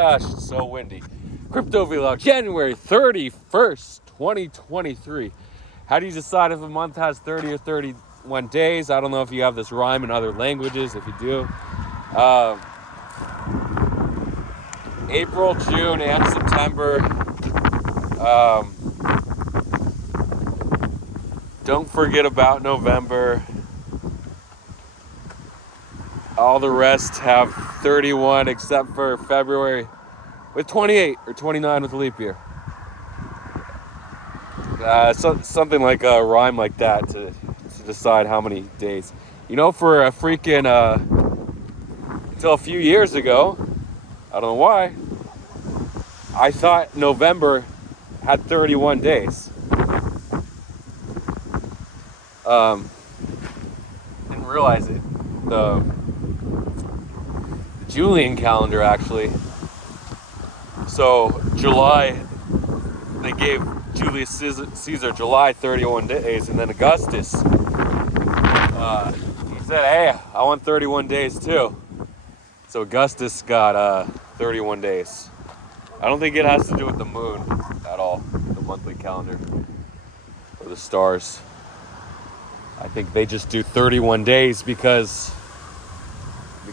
gosh, it's so windy. Crypto Vlog, January 31st, 2023. How do you decide if a month has 30 or 31 days? I don't know if you have this rhyme in other languages. If you do, April, June, and September. Don't forget about November. All the rest have 31 except for February with 28 or 29 with a leap year. Something like a rhyme like that to decide how many days. You know, for a freaking, until a few years ago, I don't know why, I thought November had 31 days. Didn't realize it. The Julian calendar, actually. So July, they gave Julius Caesar July 31 days, and then Augustus, he said, hey, I want 31 days too. So Augustus got 31 days. I don't think it has to do with the moon at all, the monthly calendar, or the stars. I think they just do 31 days because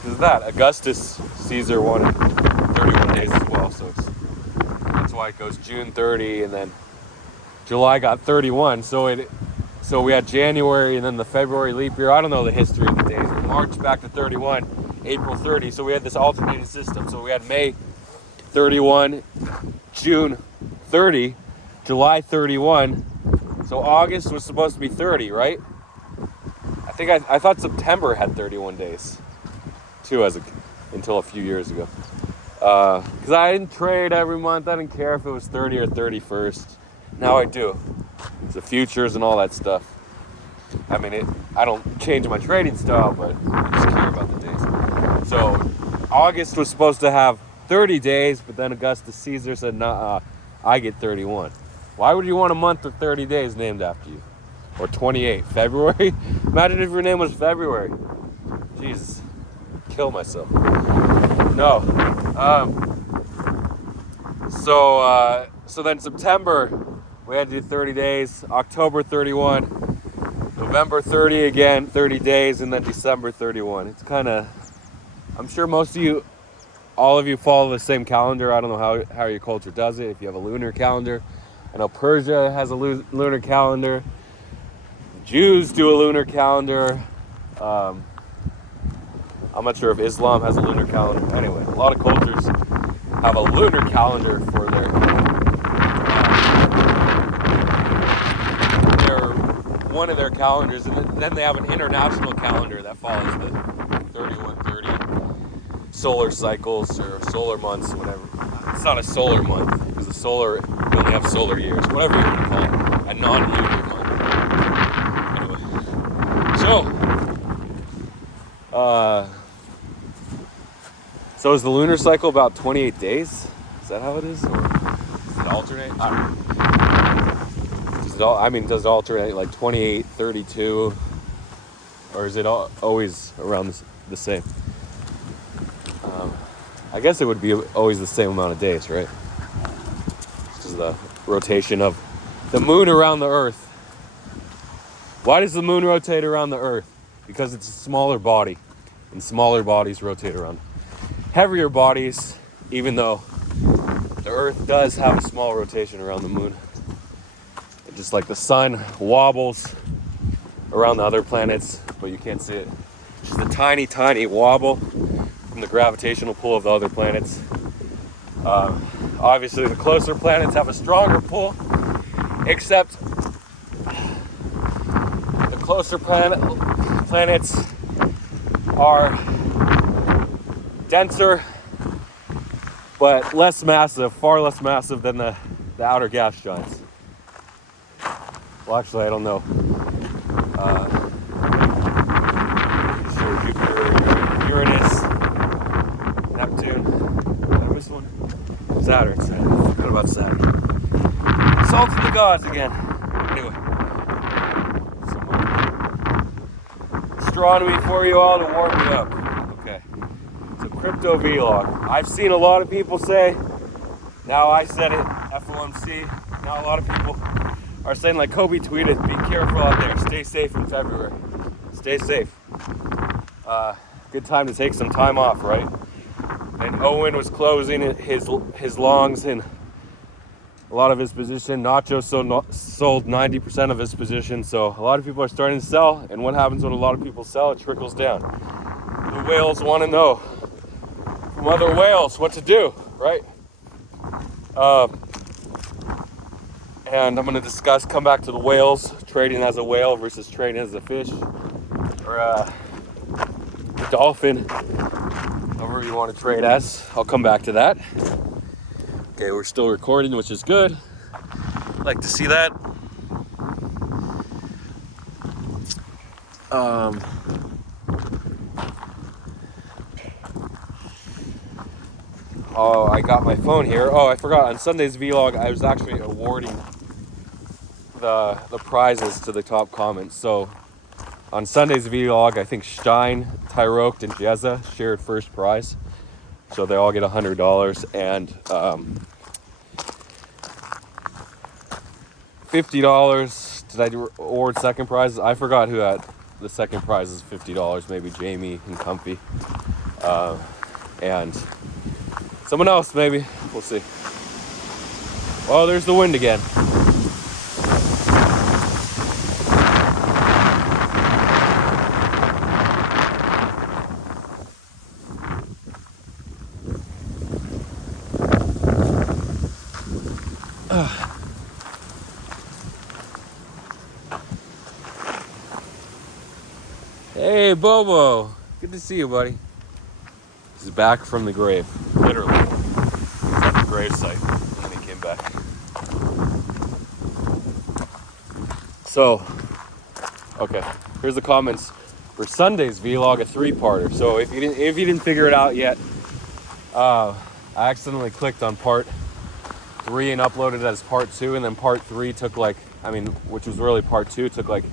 of that. Augustus Caesar wanted 31 days as well, so that's why it goes June 30, and then July got 31. So we had January, and then the February leap year. I don't know the history of the days. March back to 31, April 30. So we had this alternating system. So we had May 31, June 30, July 31. So August was supposed to be 30, right? I thought September had 31 days too, until a few years ago. Because I didn't trade every month. I didn't care if it was 30 or 31st. Now I do. It's the futures and all that stuff. I mean, I don't change my trading style, but I just care about the days. So August was supposed to have 30 days, but then Augustus Caesar said, nah, I get 31. Why would you want a month with 30 days named after you? Or 28. February? Imagine if your name was February. Jesus. Kill myself. No. So then September, we had to do 30 days. October 31. November 30 again, 30 days. And then December 31. It's kind of... I'm sure all of you follow the same calendar. I don't know how your culture does it. If you have a lunar calendar. I know Persia has a lunar calendar. Jews do a lunar calendar. I'm not sure if Islam has a lunar calendar. Anyway, a lot of cultures have a lunar calendar for their one of their calendars, and then they have an international calendar that follows the 3130 solar cycles or solar months, whatever. It's not a solar month because you only have solar years, whatever you want to call it, a non-lunar month. So is the lunar cycle about 28 days? Is that how it is? Or does it alternate? Does it alternate like 28, 32? Or is it always around the same? I guess it would be always the same amount of days, right? This is the rotation of the moon around the Earth. Why does the moon rotate around the Earth? Because it's a smaller body, and smaller bodies rotate around heavier bodies, even though the Earth does have a small rotation around the moon. And just like the sun wobbles around the other planets, but you can't see it. Just a tiny, tiny wobble from the gravitational pull of the other planets. Obviously, the closer planets have a stronger pull, except the closer planets are denser, but less massive, far less massive than the outer gas giants. Well, actually, I don't know. Sure, Jupiter, Uranus, Neptune. Did I miss one? Saturn. I forgot about Saturn. Salt of the gods again. Anyway. Some astronomy for you all to warm me up. Okay. So Crypto vlog. I've seen a lot of people say, now I said it, FOMC. Now a lot of people are saying, like Kobe tweeted, be careful out there. Stay safe in February. Stay safe. Good time to take some time off, right? And Owen was closing his longs in a lot of his position. Nacho sold 90% of his position. So a lot of people are starting to sell. And what happens when a lot of people sell? It trickles down. The whales want to know from other whales what to do, right? And I'm going to come back to the whales, trading as a whale versus trading as a fish, or a dolphin, however you want to trade as. I'll come back to that. Okay, we're still recording, which is good. Like to see that. Oh, I got my phone here. Oh, I forgot. On Sunday's vlog, I was actually awarding the prizes to the top comments. So on Sunday's vlog, I think Stein, Tyroke, and Jezza shared first prize. So they all get $100 and $50. Did I award second prizes? I forgot who had the second prize is $50. Maybe Jamie and Comfy. And someone else, maybe. We'll see. Oh, there's the wind again. Hey, Bobo. Good to see you, buddy. He's back from the grave, literally. At the grave site, and he came back. So, okay, here's the comments for Sunday's vlog, a three-parter. So if you didn't figure it out yet, I accidentally clicked on part 3 and uploaded it as part 2, and then part 3 took which was really part 2, took like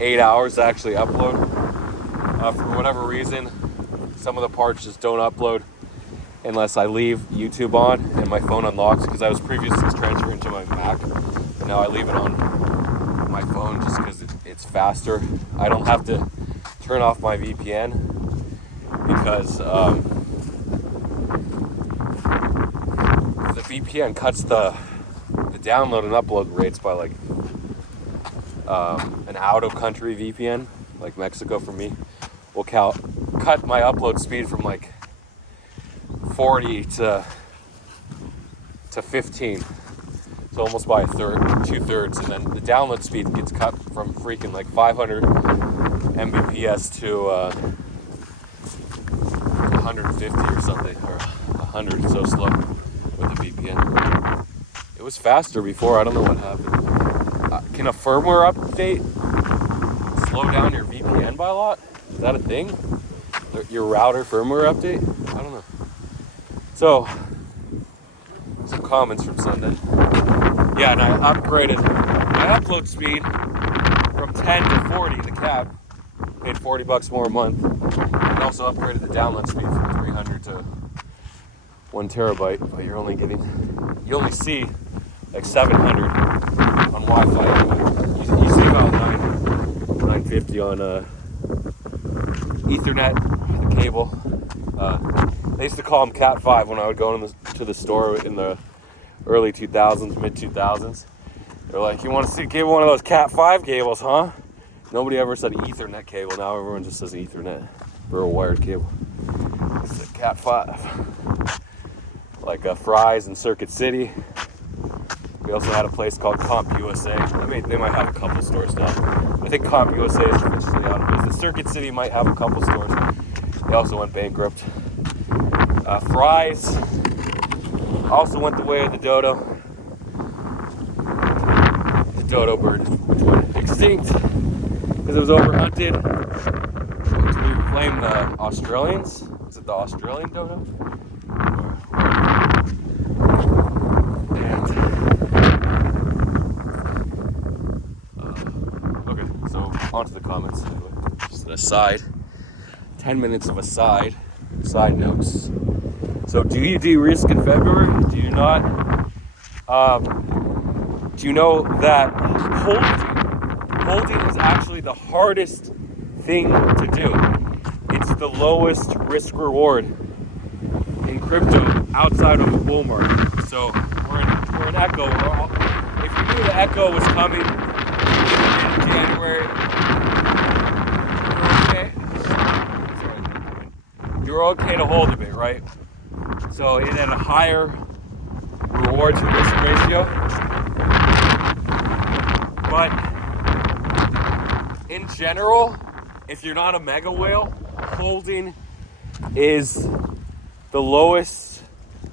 8 hours to actually upload. For whatever reason, some of the parts just don't upload unless I leave YouTube on and my phone unlocks, because I was previously transferring to my Mac, but now I leave it on my phone just because it's faster. I don't have to turn off my VPN because the VPN cuts the download and upload rates by like an out-of-country VPN, like Mexico for me, will cut my upload speed from like 40 to 15, so almost by 2/3, and then the download speed gets cut from freaking like 500 Mbps to 150 or something, or 100. So slow with the VPN. It was faster before. I don't know what happened. Can a firmware update slow down your VPN by a lot? Is that a thing? Your router firmware update? I don't know. So, some comments from Sunday. Yeah, and I upgraded my upload speed from 10 to 40, the cap. Paid $40 more a month. And also upgraded the download speed from 300 to 1 terabyte, but you only see like 700 on Wi-Fi anyway. You see about 950 on Ethernet, the cable. They used to call them Cat 5 when I would go to the store in the early 2000s, mid 2000s. They're like, you want to see one of those Cat 5 cables, huh? Nobody ever said Ethernet cable. Now everyone just says Ethernet for a wired cable. It's a Cat 5. Like Fry's in Circuit City. We also had a place called CompUSA. They might have a couple stores now. I think CompUSA is officially out of business. Circuit City might have a couple stores. They also went bankrupt. Fry's also went the way of the dodo. The dodo bird went extinct because it was overhunted. Do we blame the Australians? Is it the Australian dodo? Okay, so on to the comments. Just an aside. 10 minutes of aside. side notes. So do you de-risk in February? Do you not? Do you know that holding is actually the hardest thing to do? It's the lowest risk reward in crypto outside of a bull market. So we're in Echo. If you knew the Echo was coming in January, you're okay to hold a bit, right? So it had a higher reward to risk ratio. But in general, if you're not a mega whale, holding is the lowest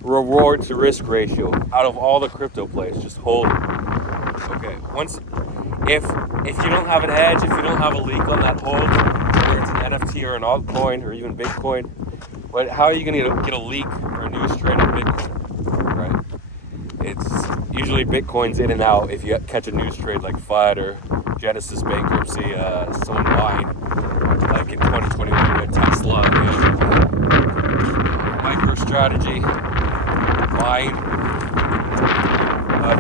reward to risk ratio out of all the crypto plays. Just hold. Okay. If you don't have an edge, if you don't have a leak on that hold, whether it's an NFT or an altcoin or even Bitcoin, but how are you going to get a leak or a news trade on Bitcoin, right? It's usually Bitcoin's in and out. If you catch a news trade like FUD or Genesis bankruptcy, someone buying, like in 2021 we had Tesla, MicroStrategy buying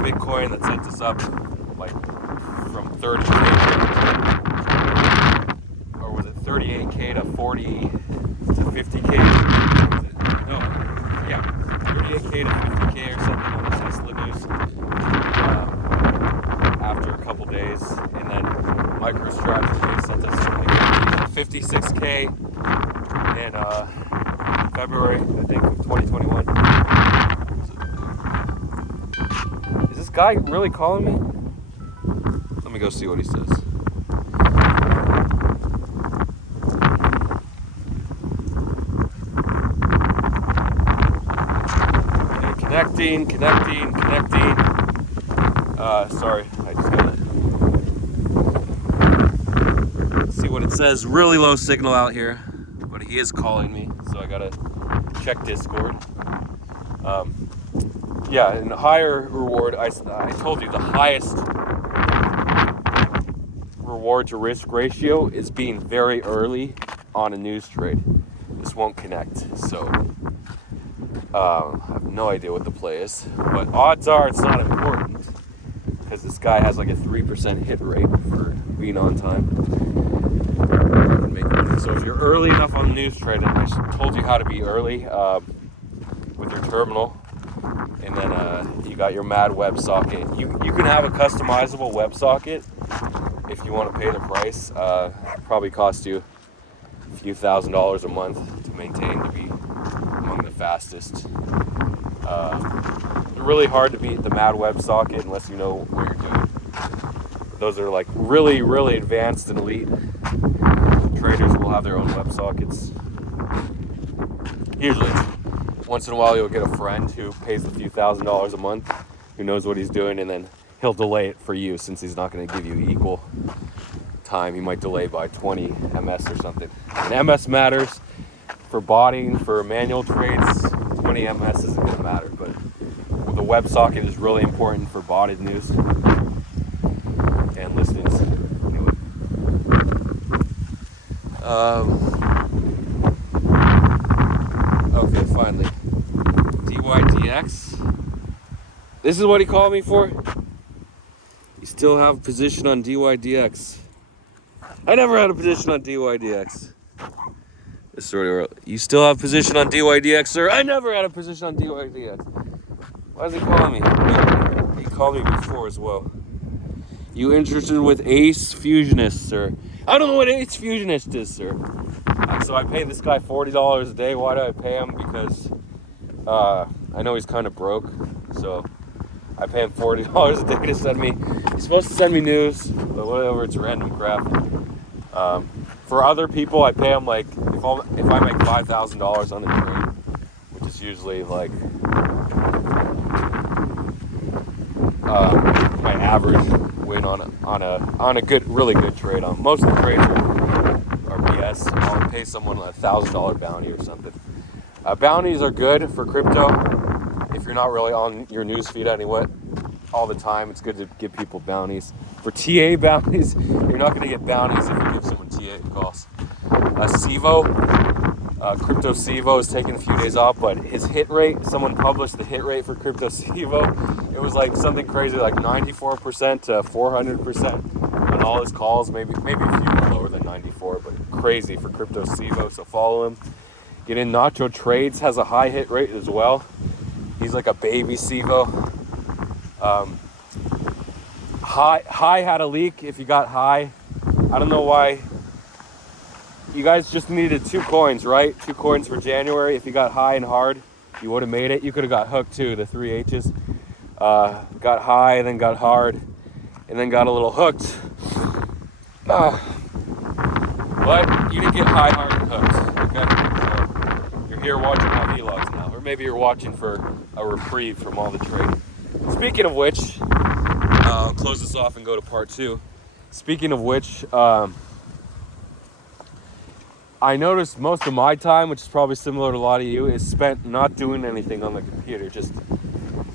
Bitcoin that sent us up like from 30k or was it 38k to 40 to 50k? No, yeah, 38k to 50k or something on the Tesla news after a couple days, and then MicroStrategy sent us like 56k in February, I think, of 2021. Is this guy really calling me? Let me go see what he says. Okay, connecting. Sorry, I just gotta see what it says. Really low signal out here, but he is calling me, so I gotta check Discord. Yeah, and higher reward, I told you the highest reward to risk ratio is being very early on a news trade. This won't connect, so I have no idea what the play is, but odds are it's not important because this guy has like a 3% hit rate for being on time. So if you're early enough on the news trade, and I told you how to be early with your terminal, and then you got your MAD WebSocket. You can have a customizable WebSocket if you want to pay the price. Probably cost you a few $1,000s a month to maintain, to be among the fastest. Really hard to beat the MAD WebSocket unless you know what you're doing. Those are like really, really advanced and elite. Traders will have their own WebSockets. Usually, once in a while, you'll get a friend who pays a few $1,000s a month, who knows what he's doing, and then he'll delay it for you since he's not going to give you equal time. He might delay by 20 MS or something. And MS matters for botting, for manual trades. 20 MS isn't going to matter, but the WebSocket is really important for botted news and listings. Anyway. Okay, finally. DYDX. This is what he called me for? You still have a position on DYDX. I never had a position on DYDX. This sort of, you still have a position on DYDX, sir? I never had a position on DYDX. Why is he calling me? He called me before as well. You interested with Ace Fusionist, sir? I don't know what Ace Fusionist is, sir. So I pay this guy $40 a day. Why do I pay him? Because I know he's kind of broke. So I pay him $40 a day to send me. He's supposed to send me news, but whatever, it's random crap. For other people, I pay them like, if I make $5,000 on a trade, which is usually like my average win on a good, really good trade. On most of the trades are BS. I'll pay someone a $1,000 bounty or something. Bounties are good for crypto if you're not really on your newsfeed anyway all the time. It's good to give people bounties. For TA bounties, you're not going to get bounties if you give someone TA calls. Sivo, Crypto Sivo is taking a few days off, but his hit rate, someone published the hit rate for Crypto Sivo. It was like something crazy, like 94% to 400% on all his calls. Maybe a few lower than 94, but crazy for Crypto Sivo. So follow him. Get in. Nacho Trades has a high hit rate as well. He's like a baby Sivo. High had a leak. If you got High, I don't know why. You guys just needed 2 coins, right? 2 coins for January. If you got High and Hard, you would have made it. You could have got Hooked too, the 3 H's. Got High, then got Hard, and then got a little Hooked. But you didn't get High, Hard, and Hooked, okay? So you're here watching my vlogs now. Or maybe you're watching for a reprieve from all the trade. Speaking of which, I'll close this off and go to part 2. Speaking of which, I noticed most of my time, which is probably similar to a lot of you, is spent not doing anything on the computer, just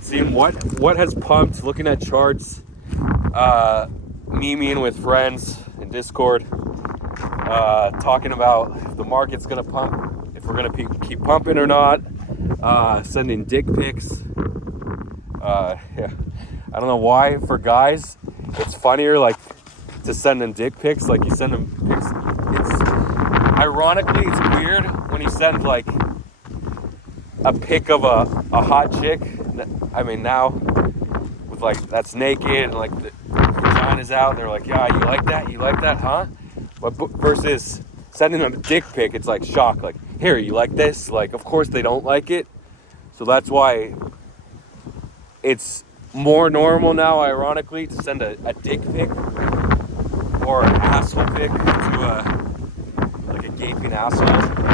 seeing what has pumped, looking at charts, memeing with friends in Discord, talking about if the market's gonna pump, if we're gonna keep pumping or not, sending dick pics. Yeah. I don't know why for guys it's funnier like to send them dick pics, like you send them pics. Ironically, it's weird when you send like a pic of a hot chick. I mean, now with like that's naked and like the vagina's out, they're like, yeah, you like that, huh? But versus sending them a dick pic, it's like shock, like, here, you like this? Like, of course they don't like it. So that's why it's more normal now, ironically, to send a dick pic or an asshole pic to like a gaping asshole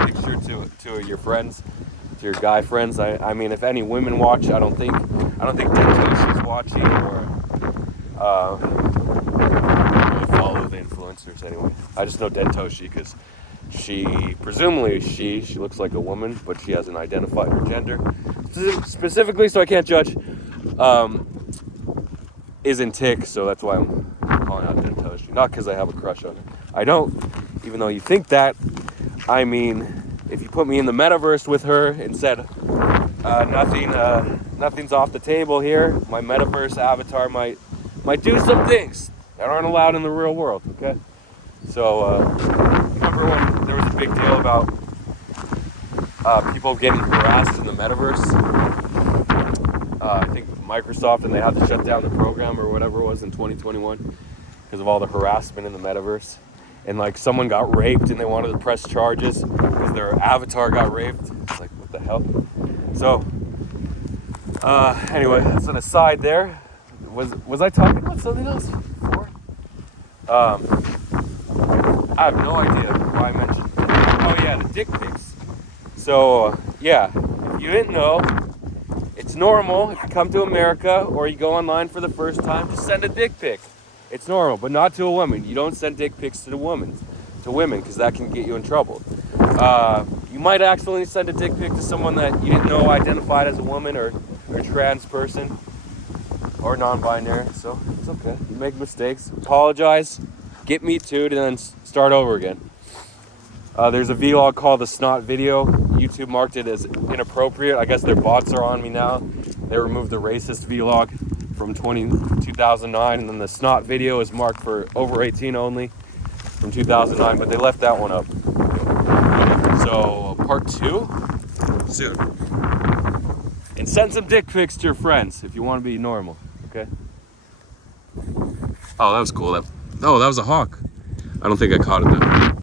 picture to your friends, to your guy friends. I mean, if any women watch, I don't think Dentoshi's watching, or I don't really follow the influencers anyway. I just know Dentoshi because presumably she looks like a woman, but she hasn't identified her gender specifically, so I can't judge. Is in tick, so that's why I'm calling out Dentoshi. Not because I have a crush on her. I don't, even though you think that. I mean, if you put me in the metaverse with her and said nothing's off the table here, my metaverse avatar might do some things that aren't allowed in the real world. Okay, so remember when there was a big deal about people getting harassed in the metaverse? I think Microsoft, and they had to shut down the program or whatever it was in 2021 because of all the harassment in the metaverse. And like someone got raped and they wanted to press charges because their avatar got raped. It's like, what the hell? So anyway, that's an aside there. Was I talking about something else before? I have no idea why I mentioned. Oh yeah, the dick pics. So yeah, if you didn't know, it's normal if you come to America or you go online for the first time, just send a dick pic. It's normal, but not to a woman. You don't send dick pics to women, because that can get you in trouble. You might accidentally send a dick pic to someone that you didn't know identified as a woman or a trans person or non-binary, so it's okay. You make mistakes, apologize, get me too, and then start over again. There's a vlog called The Snot Video. YouTube marked it as inappropriate. I guess their bots are on me now. They removed the racist vlog from 2009, and then the Snot Video is marked for over 18 only from 2009, but they left that one up. So part 2 soon. And send some dick pics to your friends if you want to be normal, okay? Oh, that was cool. That was a hawk. I don't think I caught it though.